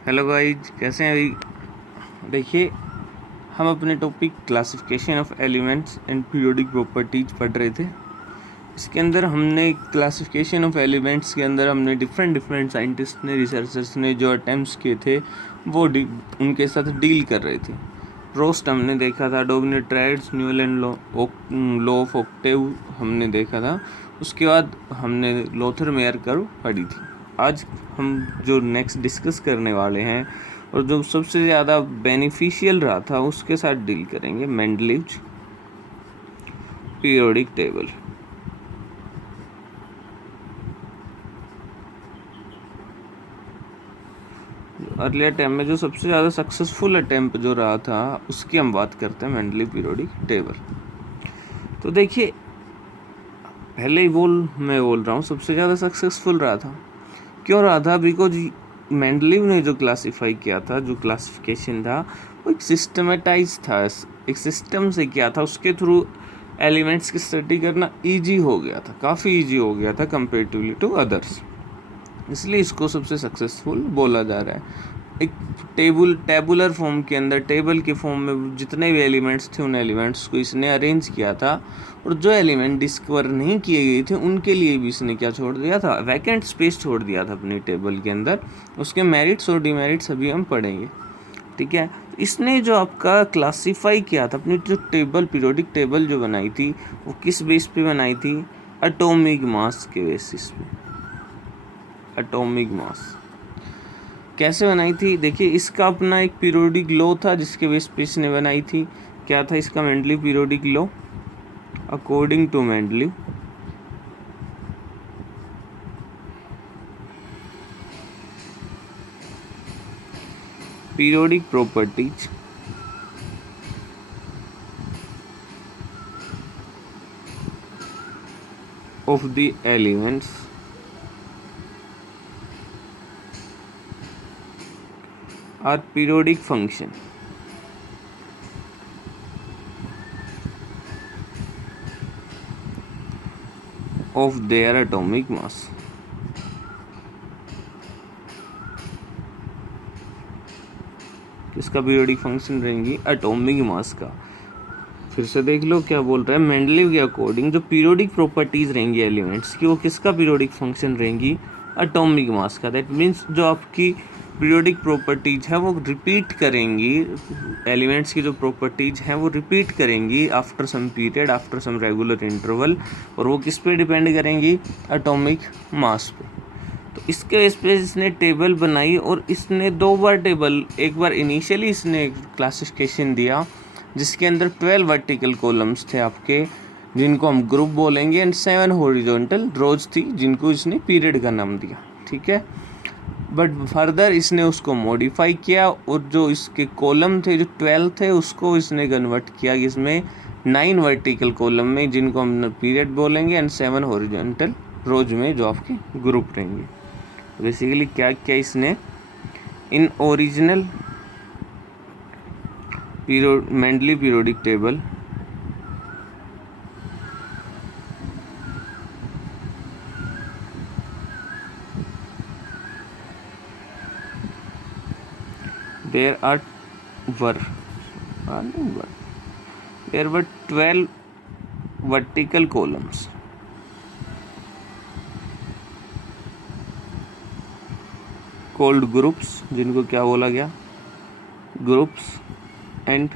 Hello guys, कैसे हैं अभी? देखिए, हम अपने topic classification of elements and periodic properties पढ़ रहे थे। इसके अंदर हमने क्लासिफिकेशन ऑफ एलिमेंट्स के अंदर हमने डिफरेंट साइंटिस्ट ने, रिसर्चर्स ने जो अटैम्प्ट्स किए थे वो उनके साथ डील कर रहे थे। रोस्ट हमने देखा था, डोग्नेट्राइड्स, न्यूलैंड लॉ ऑफ ऑक्टेव हमने देखा था। उसके बाद हमने लोथर मेयर कर्व पढ़ी थी। आज हम जो नेक्स्ट डिस्कस करने वाले हैं और जो सबसे ज़्यादा बेनिफिशियल रहा था उसके साथ डील करेंगे, Mendeleev's periodic table. Earlier time में जो सबसे ज़्यादा सक्सेसफुल अटेम्प्ट जो रहा था उसकी हम बात करते हैं, मेंडलीव पीरियोडिक टेबल। तो देखिए, पहले ही मैं बोल रहा हूँ सबसे ज़्यादा सक्सेसफुल रहा था। क्यों रहा था? बिकॉज मेंडलीव ने जो क्लासीफाई किया था, जो क्लासिफिकेशन था, वो एक सिस्टमेटाइज था, एक सिस्टम से किया था। उसके थ्रू एलिमेंट्स की स्टडी करना ईजी हो गया था, काफ़ी ईजी हो गया था कंपेरेटिवली टू अदर्स। इसलिए इसको सबसे सक्सेसफुल बोला जा रहा है। एक टेबुलर फॉर्म के अंदर, टेबल के फॉर्म में जितने भी एलिमेंट्स थे उन एलिमेंट्स को इसने अरेंज किया था, और जो एलिमेंट डिस्कवर नहीं किए गए थे उनके लिए भी इसने क्या छोड़ दिया था? वैकेंट स्पेस छोड़ दिया था अपनी टेबल के अंदर। उसके मेरिट्स और डिमेरिट्स अभी हम पढ़ेंगे, ठीक है। इसने जो आपका क्लासीफाई किया था, अपनी जो टेबल, पीरियोडिक टेबल जो बनाई थी, वो किस बेस पे बनाई थी? एटॉमिक मास के बेसिस पे। एटॉमिक मास कैसे बनाई थी? देखिए, इसका अपना एक पीरियोडिक लॉ था जिसके बेस पे इसने बनाई थी। क्या था इसका? Mendeleev periodic law. According to Mendeleev, periodic properties of the elements are periodic function of their atomic mass। किसका पीरियोडिक फंक्शन रहेंगी? एटॉमिक मास का। फिर से देख लो क्या बोल रहा है। मेंडलीव के अकॉर्डिंग जो पीरियोडिक प्रॉपर्टीज रहेंगी एलिमेंट्स की, वो किसका पीरियोडिक फंक्शन रहेंगी? एटॉमिक मास का। दैट मीन्स जो आपकी पीरियोडिक प्रॉपर्टीज है वो रिपीट करेंगी, एलिमेंट्स की जो प्रॉपर्टीज हैं वो रिपीट करेंगी after some period, after some regular interval. और वो किस पे डिपेंड करेंगी? एटॉमिक मास पे। तो इसके बेस पे इसने टेबल बनाई, और इसने दो बार टेबल, एक बार इनिशियली इसने क्लासिफिकेशन दिया जिसके अंदर 12 वर्टिकल कॉलम्स थे आपके, जिनको हम ग्रुप बोलेंगे, एंड 7 हॉरिजॉन्टल रोज थी जिनको इसने पीरियड का नाम दिया, ठीक है। बट फर्दर इसने उसको मॉडिफाई किया, और जो इसके कॉलम थे, जो 12 थे, उसको इसने कन्वर्ट किया इसमें 9 वर्टिकल कॉलम में, जिनको हम पीरियड बोलेंगे, एंड 7 हॉरिजॉन्टल रोज में जो आपके ग्रुप रहेंगे। बेसिकली क्या किया इसने? In original Mendeleev periodic table there were 12 vertical columns called groups, जिनको क्या बोला गया? Groups, and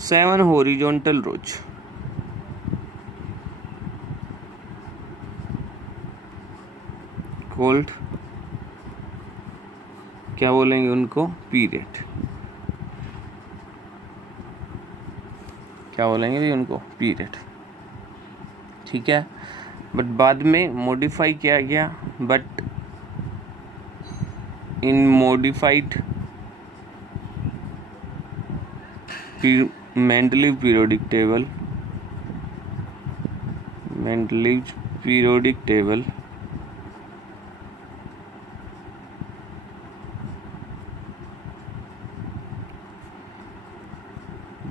7 horizontal rows called, क्या बोलेंगे उनको? पीरियड। क्या बोलेंगे भी उनको? पीरियड, ठीक है। बट बाद में मॉडिफाई किया गया, but in modified Mendeleev periodic table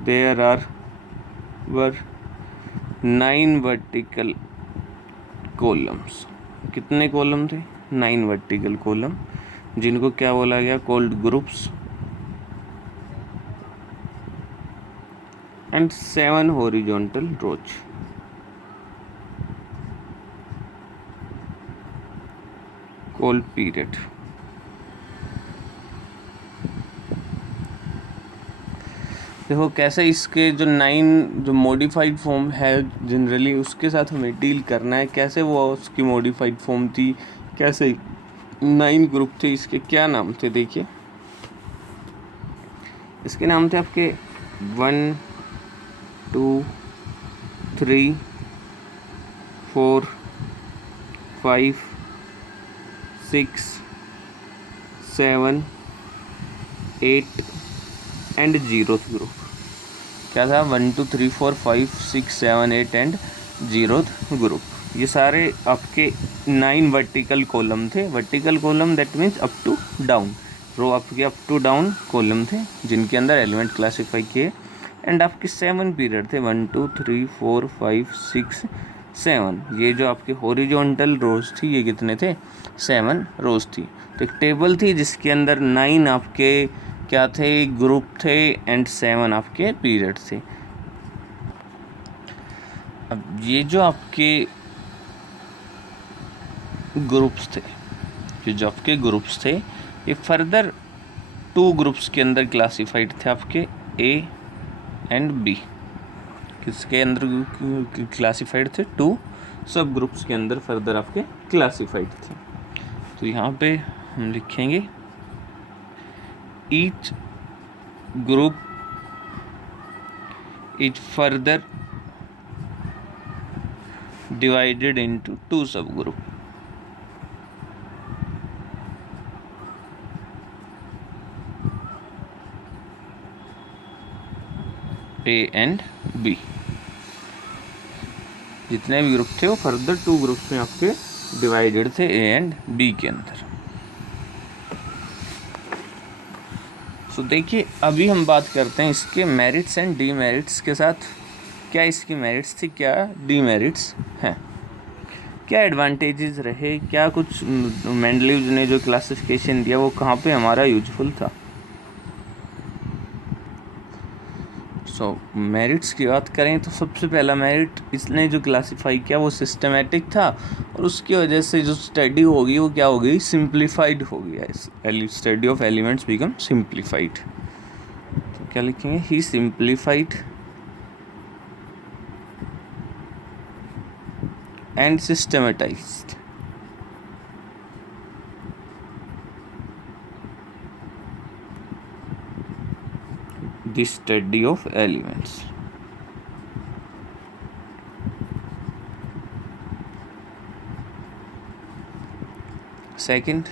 there were 9 vertical columns. कितने कॉलम थे? 9 वर्टिकल कॉलम, जिनको क्या बोला गया, called groups, and 7 horizontal rows. Called period. देखो कैसे इसके जो 9 जो मॉडिफाइड फॉर्म है जनरली उसके साथ हमें डील करना है, कैसे वो उसकी मॉडिफाइड फॉर्म थी, कैसे 9 ग्रुप थे, इसके क्या नाम थे। देखिए इसके नाम थे आपके 1 2 3 4 5 6 7 8 एंड 0th ग्रुप। क्या था, 1 2 3 4 5 6 7 8 एंड 0th ग्रुप। ये सारे आपके 9 वर्टिकल कॉलम थे। Vertical column that means up to down, row आपके अप टू डाउन कॉलम थे जिनके अंदर एलिमेंट क्लासीफाई किए। एंड आपके 7 पीरियड थे, 1 2 3 4 5 6 7। ये जो आपके हॉरिजॉन्टल रोज थी ये कितने थे, 7 रोज थी। तो एक टेबल थी जिसके अंदर 9 आपके क्या थे, ग्रुप थे, एंड 7 आपके पीरियड थे। अब ये जो आपके ग्रुप्स थे, ये जो आपके ग्रुप्स थे ये फर्दर 2 ग्रुप्स के अंदर क्लासिफाइड थे, आपके ए एंड बी। किसके अंदर क्लासिफाइड थे, 2 सब ग्रुप्स के अंदर फर्दर आपके क्लासिफाइड थे। तो यहाँ पे हम लिखेंगे each group is further divided into 2 subgroup. A and B। जितने भी ग्रुप थे वो फर्दर 2 ग्रुप्स में आपके डिवाइडेड थे, ए एंड बी के अंदर। तो देखिए अभी हम बात करते हैं इसके मेरिट्स एंड डीमेरिट्स के साथ। क्या इसकी मेरिट्स थी, क्या डीमेरिट्स हैं, क्या एडवांटेजेस रहे, क्या कुछ मेंडलीव ने जो क्लासिफिकेशन दिया वो कहाँ पे हमारा यूजफुल था। मेरिट्स की बात करें तो सबसे पहला मेरिट इसने जो क्लासिफाई किया वो सिस्टमेटिक था, और उसकी वजह से जो स्टडी होगी वो क्या हो गई, सिंप्लीफाइड हो गया। Study of elements become simplified. तो क्या लिखेंगे, ही simplified and systematized the study of elements। Second,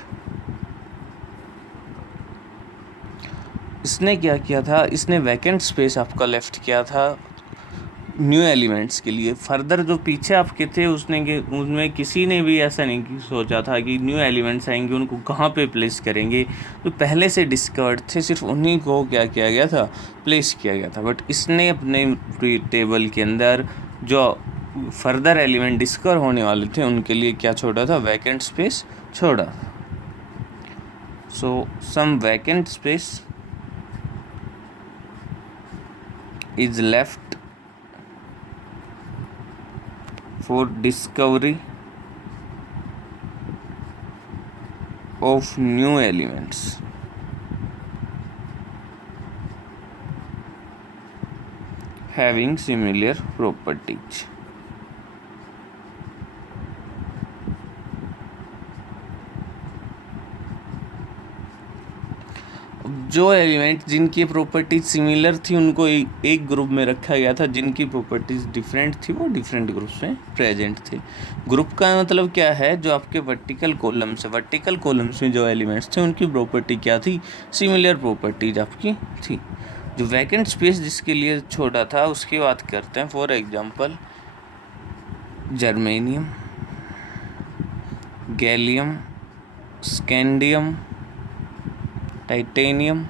इसने क्या किया था, इसने वैकेंट स्पेस आपका लेफ्ट किया था न्यू एलिमेंट्स के लिए। फर्दर जो पीछे आपके थे उनमें किसी ने भी ऐसा नहीं सोचा था कि न्यू एलिमेंट्स आएंगे उनको कहाँ पे प्लेस करेंगे। जो पहले से डिस्कवर्ड थे सिर्फ उन्हीं को क्या किया गया था, प्लेस किया गया था। बट इसने अपने टेबल के अंदर जो फर्दर एलिमेंट डिस्कवर होने वाले थे उनके लिए क्या छोड़ा था, वैकेंट स्पेस छोड़ा। So some vacant space is left for discovery of new elements having similar properties। जो एलिमेंट जिनकी प्रॉपर्टीज सिमिलर थी उनको एक ग्रुप में रखा गया था, जिनकी प्रॉपर्टीज डिफरेंट थी वो डिफरेंट ग्रुप्स में प्रेजेंट थे। ग्रुप का मतलब क्या है, जो आपके वर्टिकल कॉलम्स में जो एलिमेंट्स थे उनकी प्रॉपर्टी क्या थी, सिमिलर प्रॉपर्टीज आपकी थी। जो वैकेंट स्पेस जिसके लिए छोड़ा था उसकी बात करते हैं। For example germanium, gallium, scandium, titanium,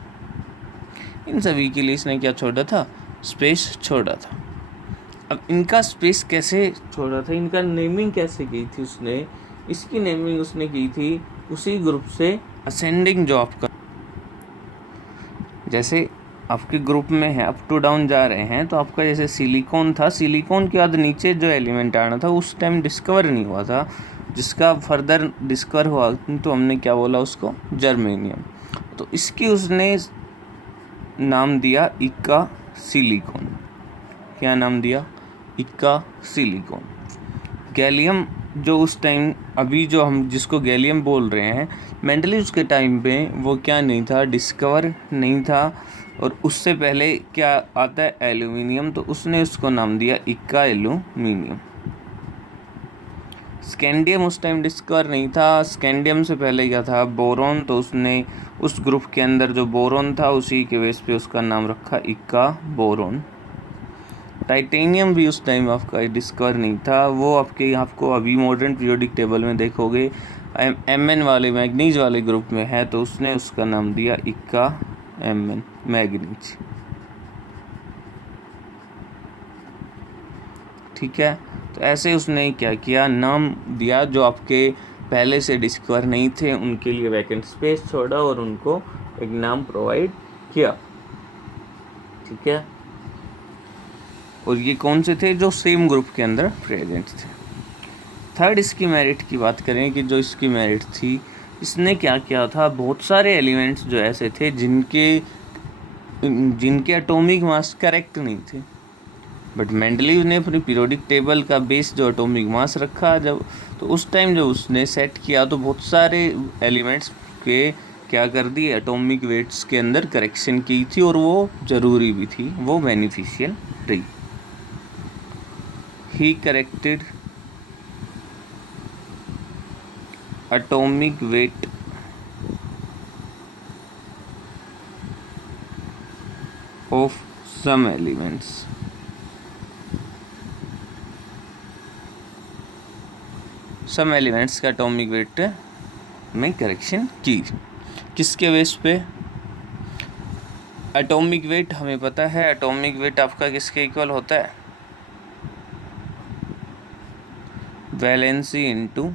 इन सभी के लिए इसने क्या छोड़ा था, स्पेस छोड़ा था। अब इनका स्पेस कैसे छोड़ा था, इनका नेमिंग कैसे की थी उसने, इसकी नेमिंग उसने की थी उसी ग्रुप से असेंडिंग जो आपका, जैसे आपके ग्रुप में है अप टू डाउन जा रहे हैं, तो आपका जैसे सिलिकॉन था, सिलिकॉन के बाद नीचे जो एलिमेंट आना था उस टाइम डिस्कवर नहीं हुआ था, जिसका फर्दर डिस्कवर हुआ तो हमने क्या बोला उसको, जर्मेनियम। तो इसकी उसने नाम दिया इक्का सिलिकॉन। क्या नाम दिया, इक्का सिलिकॉन। गैलियम जो उस टाइम, अभी जो हम जिसको गैलियम बोल रहे हैं, मेंडलीव के टाइम पे वो क्या नहीं था, डिस्कवर नहीं था। और उससे पहले क्या आता है, एल्यूमिनियम, तो उसने उसको नाम दिया इक्का एल्यूमिनियम। स्कैंडियम उस टाइम डिस्कवर नहीं था, स्कैंडियम से पहले क्या था, बोरॉन, तो उसने उस ग्रुप के अंदर जो बोरॉन था उसी के बेस पे उसका नाम रखा इक्का बोरॉन। टाइटेनियम भी उस टाइम आपका डिस्कवर नहीं था, वो आपको अभी मॉडर्न पीरियोडिक टेबल में देखोगे Mn वाले मैग्नीज वाले ग्रुप में है, तो उसने उसका नाम दिया इक्का Mn मैग्नीज। ठीक है, तो ऐसे उसने क्या किया, नाम दिया जो आपके पहले से डिस्कवर नहीं थे उनके लिए वैकेंट स्पेस छोड़ा और उनको एक नाम प्रोवाइड किया। ठीक है, और ये कौन से थे, जो सेम ग्रुप के अंदर प्रेजेंट थे। थर्ड इसकी मेरिट की बात करें कि जो इसकी मेरिट थी, इसने क्या किया था, बहुत सारे एलिमेंट्स जो ऐसे थे जिनके एटॉमिक मास करेक्ट नहीं थे, बट मेंडलीव ने अपनी पीरियोडिक टेबल का बेस जो एटॉमिक मास रखा जब, तो उस टाइम जब उसने सेट किया तो बहुत सारे एलिमेंट्स के क्या कर दी, एटॉमिक वेट्स के अंदर करेक्शन की थी, और वो ज़रूरी भी थी, वो बेनिफिशियल रही। ही corrected atomic weight of some elements। Some elements का एटॉमिक वेट में करेक्शन की। किसके बेस पे, एटॉमिक वेट हमें पता है, एटॉमिक वेट आपका किसके इक्वल होता है, वैलेंसी इनटू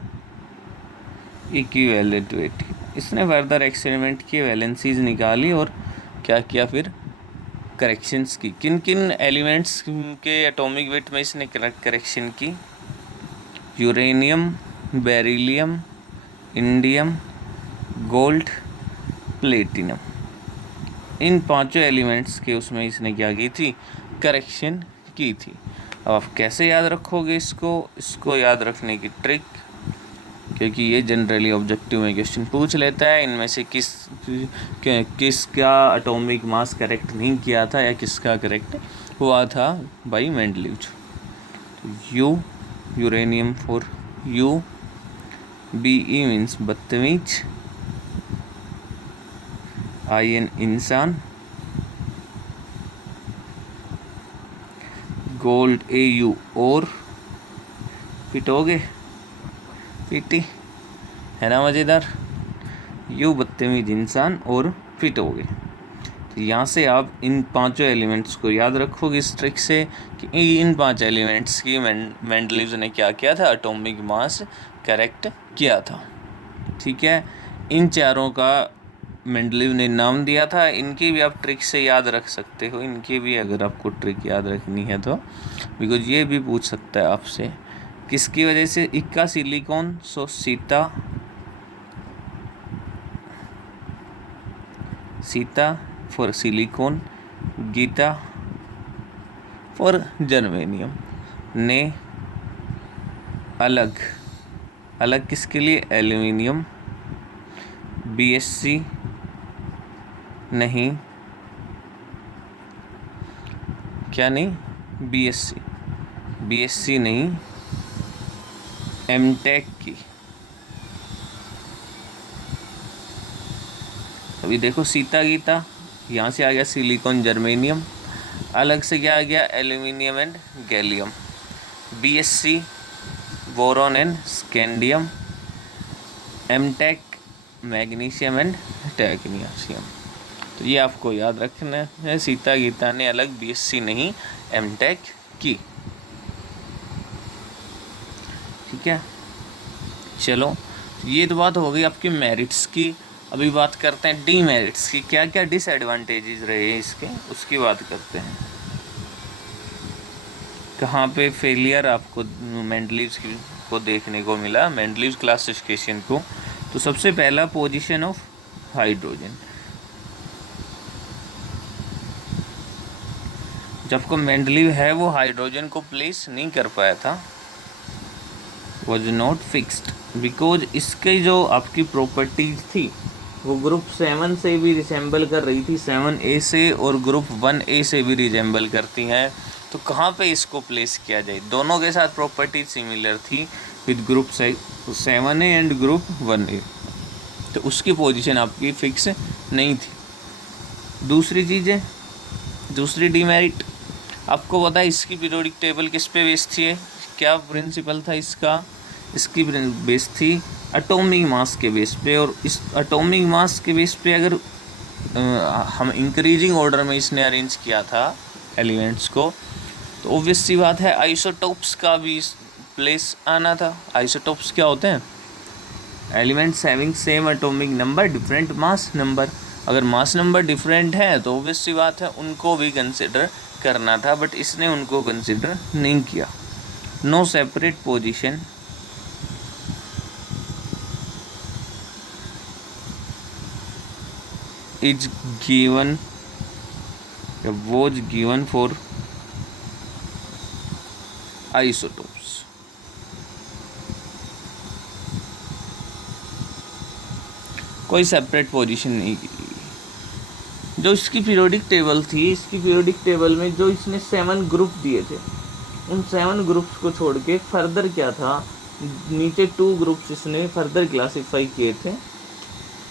इक्विवेलेंट वेट। इसने फर्दर एक्सपेरिमेंट किए, वैलेंसीज निकाली और क्या किया फिर, करेक्शंस की। किन किन एलिमेंट्स के एटॉमिक वेट में इसने करेक्शन की, uranium, beryllium, indium, gold, platinum, इन पांचों एलिमेंट्स के उसमें इसने क्या की थी, करेक्शन की थी। अब आप कैसे याद रखोगे इसको याद रखने की ट्रिक, क्योंकि ये जनरली ऑब्जेक्टिव में क्वेश्चन पूछ लेता है, इनमें से किसका एटॉमिक मास करेक्ट नहीं किया था या किसका करेक्ट हुआ था बाई मेंडलीव। तो uranium for you, BE means बदतमीज, IN इंसान, गोल्ड AU और, पिटोगे, पीटी है ना मज़ेदार, यू बदतमीज इंसान और पिटोगे। तो यहाँ से आप इन पांचों एलिमेंट्स को याद रखोगे इस ट्रिक से कि इन पांच एलिमेंट्स की मेंडलीव ने क्या किया था, एटॉमिक मास करेक्ट किया था। ठीक है, इन चारों का मेंडलीव ने नाम दिया था, इनकी भी आप ट्रिक से याद रख सकते हो, इनकी भी अगर आपको ट्रिक याद रखनी है तो, बिकॉज ये भी पूछ सकता है आपसे, किसकी वजह से, इक्का silicon, so Sita for silicon, Gita for germanium, ने अलग किसके लिए, एल्यूमिनियम, BSc नहीं, क्या नहीं, BSc नहीं, एमटेक की। अभी देखो सीता गीता, यहाँ से आ गया सिलिकॉन जर्मेनियम, अलग से क्या आ गया, aluminium and gallium, BSc boron and scandium, MTech magnesium and technetium. तो ये आपको याद रखना है, सीता गीता ने अलग, BSc नहीं, एमटेक की। ठीक है, चलो ये तो बात हो गई आपकी मेरिट्स की। अभी बात करते हैं डीमेरिट्स की, क्या क्या डिसएडवांटेजेस रहे इसके, उसकी बात करते हैं। कहाँ पे फेलियर आपको मेंडलीव्स को देखने को मिला, मेंडलीव्स क्लासिफिकेशन को। तो सबसे पहला पोजीशन ऑफ हाइड्रोजन। जब को मेंडलीव है वो हाइड्रोजन को प्लेस नहीं कर पाया था, वॉज नॉट फिक्स्ड, बिकॉज इसके जो आपकी प्रॉपर्टीज थी वो ग्रुप 7 से भी रिसेंबल कर रही थी, 7A से, और ग्रुप 1A से भी रिसेंबल करती हैं। तो कहाँ पे इसको प्लेस किया जाए, दोनों के साथ प्रॉपर्टी सिमिलर थी with group 7A and group 1A, तो उसकी पोजीशन आपकी फिक्स नहीं थी। दूसरी चीज़ है, दूसरी डीमेरिट, आपको पता है इसकी पीरियोडिक टेबल किस पे बेस थी, क्या प्रिंसिपल था इसका, इसकी बेस थी एटॉमिक मास के बेस पे। और इस एटॉमिक मास के बेस पे अगर हम इंक्रीजिंग ऑर्डर में इसने अरेंज किया था एलिमेंट्स को, तो ऑब्वियस सी बात है आइसोटोप्स का भी प्लेस आना था। आइसोटोप्स क्या होते हैं, elements having same atomic number different mass number. अगर मास नंबर डिफरेंट है तो ऑब्वियस सी बात है उनको भी कंसिडर करना था, बट इसने उनको कंसिडर नहीं किया। No separate position is given, was given for isotopes। कोई सेपरेट पोजीशन नहीं की। जो इसकी पीरियोडिक टेबल थी, इसकी पीरियोडिक टेबल में जो इसने 7 ग्रुप दिए थे, उन 7 ग्रुप्स को छोड़ के फर्दर क्या था, नीचे 2 ग्रुप्स इसने फर्दर क्लासीफाई किए थे,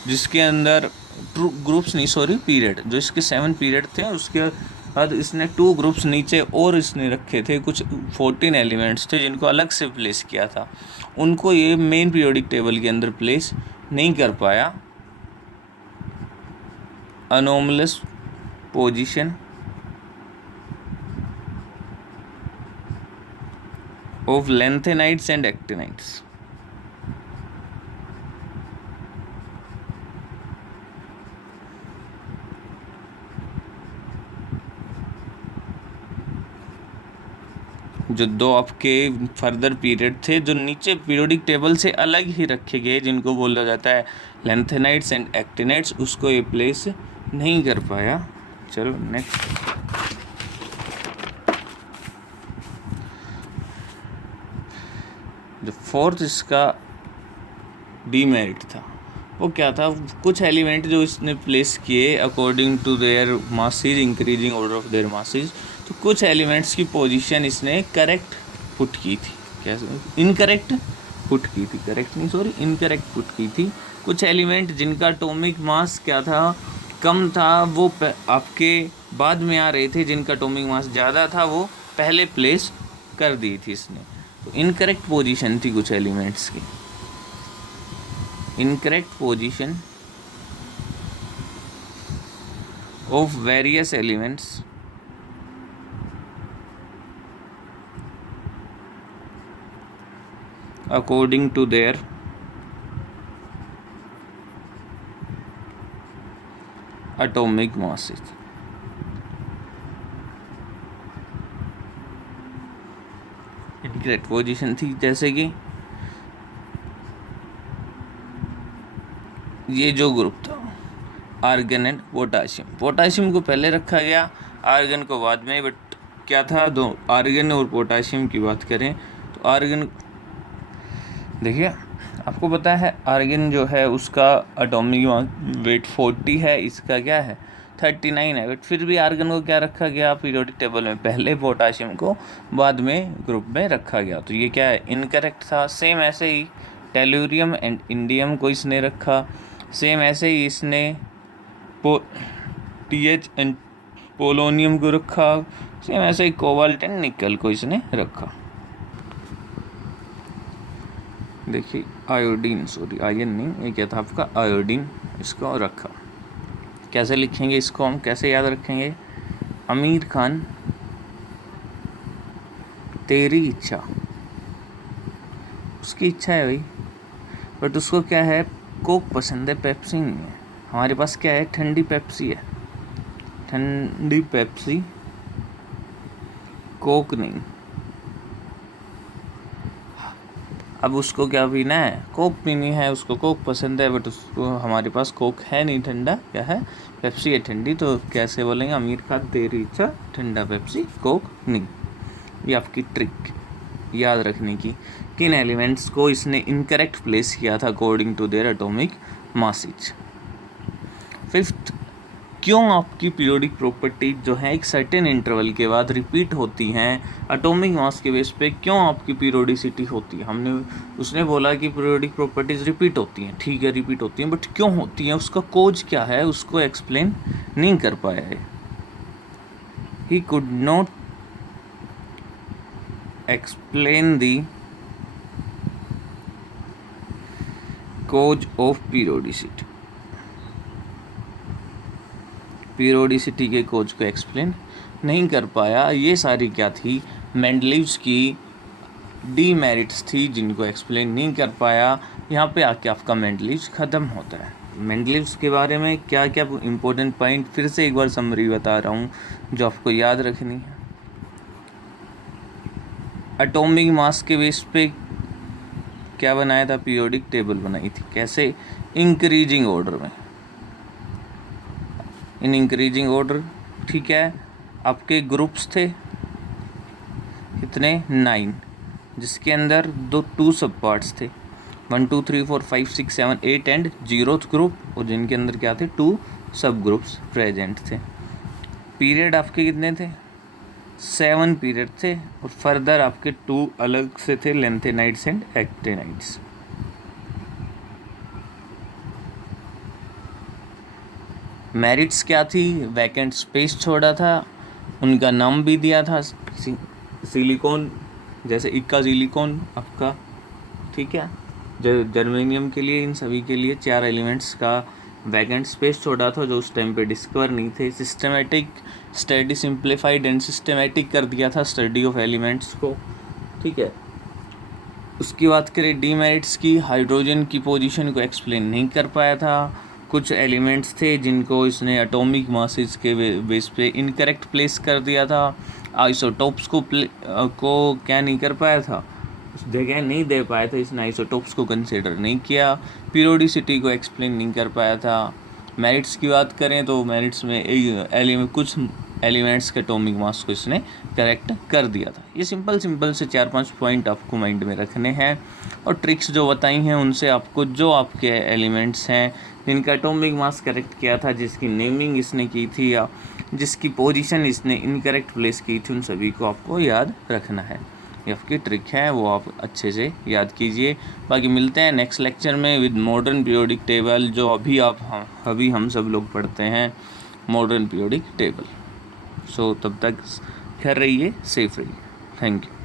जिसके अंदर ग्रुप्स नहीं, सॉरी पीरियड, जो इसके 7 पीरियड थे उसके बाद इसने 2 ग्रुप्स नीचे और इसने रखे थे, कुछ 14 एलिमेंट्स थे जिनको अलग से प्लेस किया था, उनको ये मेन पीरियोडिक टेबल के अंदर प्लेस नहीं कर पाया। Anomalous position of lanthanides and actinides. जो 2 आपके फर्दर पीरियड थे जो नीचे पीरियोडिक टेबल से अलग ही रखे गए, जिनको बोला जाता है लैंथेनाइट्स एंड एक्टिनाइट्स, उसको ये प्लेस नहीं कर पाया। चलो नेक्स्ट, जो फोर्थ इसका डीमेरिट था वो क्या था, कुछ एलिमेंट जो इसने प्लेस किए according to their masses, increasing order of their masses, तो कुछ एलिमेंट्स की पोजीशन इसने करेक्ट पुट की थी, कैसे इनकरेक्ट पुट की थी, करेक्ट नहीं सॉरी इनकरेक्ट पुट की थी। कुछ एलिमेंट जिनका एटॉमिक मास क्या था, कम था, वो आपके बाद में आ रहे थे, जिनका एटॉमिक मास ज़्यादा था वो पहले प्लेस कर दी थी इसने। तो इनकरेक्ट पोजीशन थी कुछ एलिमेंट्स की, incorrect position of various elements according to their atomic masses। Incorrect position थी, जैसे कि ये जो ग्रुप था आर्गन एंड पोटाशियम, पोटाशियम को पहले रखा गया, आर्गन को बाद में, बट क्या था, दो आर्गन और पोटाशियम की बात करें तो आर्गन, देखिए आपको पता है आर्गन जो है उसका एटॉमिक वेट 40 है, इसका क्या है 39 है, बट फिर भी आर्गन को क्या रखा गया पीरियोडिक टेबल में, पहले पोटाशियम को बाद में ग्रुप में रखा गया, तो ये क्या है इनकरेक्ट था। सेम ऐसे ही टेलुरियम एंड इंडियम को इसने रखा, सेम ऐसे ही इसने TH एंड पोलोनियम को रखा, सेम ऐसे ही कोबाल्ट एंड निकल को इसने रखा। देखिए आयोडीन, सॉरी आयरन नहीं, ये क्या था आपका आयोडीन, इसको रखा। कैसे लिखेंगे इसको, हम कैसे याद रखेंगे, आमिर खान तेरी इच्छा, उसकी इच्छा है भाई, बट उसको क्या है कोक पसंद है, पेप्सी नहीं है। हमारे पास क्या है, ठंडी पेप्सी है, ठंडी पेप्सी, कोक नहीं। अब उसको क्या पीना है, कोक पीनी है, उसको कोक पसंद है, बट उसको हमारे पास कोक है नहीं, ठंडा क्या है, पेप्सी है ठंडी। तो कैसे बोलेंगे, अमीर का तेरी इच्छा, ठंडा पेप्सी, कोक नहीं। ये आपकी ट्रिक याद रखने की। किन एलिमेंट्स को इसने इनकरेक्ट प्लेस किया था according to their atomic masses. Fifth, क्यों आपकी पीरियोडिक प्रॉपर्टी जो है एक सर्टेन इंटरवल के बाद रिपीट होती हैं एटॉमिक मास के बेस पे, क्यों आपकी पीरियोडिसिटी होती है। उसने बोला कि पीरियोडिक प्रॉपर्टीज रिपीट होती हैं, ठीक है रिपीट होती हैं, बट क्यों होती हैं, उसका कोज क्या है, उसको एक्सप्लेन नहीं कर पाया है। He could not explain the cause of periodicity, periodicity के कोज को एक्सप्लेन नहीं कर पाया। ये सारी क्या थी, मेंडलीव्स की डीमेरिट्स थी जिनको एक्सप्लेन नहीं कर पाया। यहाँ पे आके आपका मेंडलीव्स ख़त्म होता है। मेंडलीव्स के बारे में क्या क्या इंपॉर्टेंट पॉइंट फिर से एक बार समरी बता रहा हूँ जो आपको याद रखनी है। एटॉमिक मास के बेस पे क्या बनाया था, पीरियोडिक टेबल बनाई थी। कैसे, इंक्रीजिंग ऑर्डर में, इन इंक्रीजिंग ऑर्डर, ठीक है। आपके ग्रुप्स थे कितने, 9, जिसके अंदर 2 सब पार्ट्स थे, 1 2 3 4 5 6 7 8 एंड 0th ग्रुप, और जिनके अंदर क्या थे, 2 सब ग्रुप्स प्रेजेंट थे। पीरियड आपके कितने थे, 7 पीरियड थे, और फर्दर आपके 2 अलग से थे, लेंथेनाइड्स एंड एक्टिनाइड्स। मेरिट्स क्या थी, वैकेंट स्पेस छोड़ा था, उनका नाम भी दिया था, सिलिकॉन, जैसे इक्का सिलिकॉन आपका, ठीक है, जर्मेनियम के लिए, इन सभी के लिए 4 एलिमेंट्स का वैकेंट स्पेस छोड़ा था जो उस टाइम पे डिस्कवर नहीं थे। Systematic study, simplified and systematic कर दिया था स्टडी ऑफ एलिमेंट्स को, ठीक है। उसकी बात करें डीमेरिट्स की, हाइड्रोजन की पोजीशन को एक्सप्लेन नहीं कर पाया था। कुछ एलिमेंट्स थे जिनको इसने एटॉमिक मासेस के बेस पे इनकरेक्ट प्लेस कर दिया था। आइसोटोप्स को क्या नहीं कर पाया था, उस जगह नहीं दे पाया था, इसने आइसोटोप्स को कंसिडर नहीं किया। पीरियोडिसिटी को एक्सप्लेन नहीं कर पाया था। मेरिट्स की बात करें तो मेरिट्स में कुछ एलिमेंट्स के एटॉमिक मास को इसने करेक्ट कर दिया था। ये सिंपल से 4-5 पॉइंट आपको माइंड में रखने हैं, और ट्रिक्स जो बताई हैं उनसे आपको जो आपके एलिमेंट्स हैं जिनका एटॉमिक मास करेक्ट किया था, जिसकी नेमिंग इसने की थी या जिसकी पोजीशन इसने इनकरेक्ट प्लेस की थी, उन सभी को आपको याद रखना है। ये आपकी ट्रिक है, वो आप अच्छे से याद कीजिए। बाकी मिलते हैं नेक्स्ट लेक्चर में विद मॉडर्न पीरियोडिक टेबल, जो अभी हम सब लोग पढ़ते हैं मॉडर्न पीरियोडिक टेबल। सो तब तक खैर रहिए, सेफ रहिए, थैंक यू।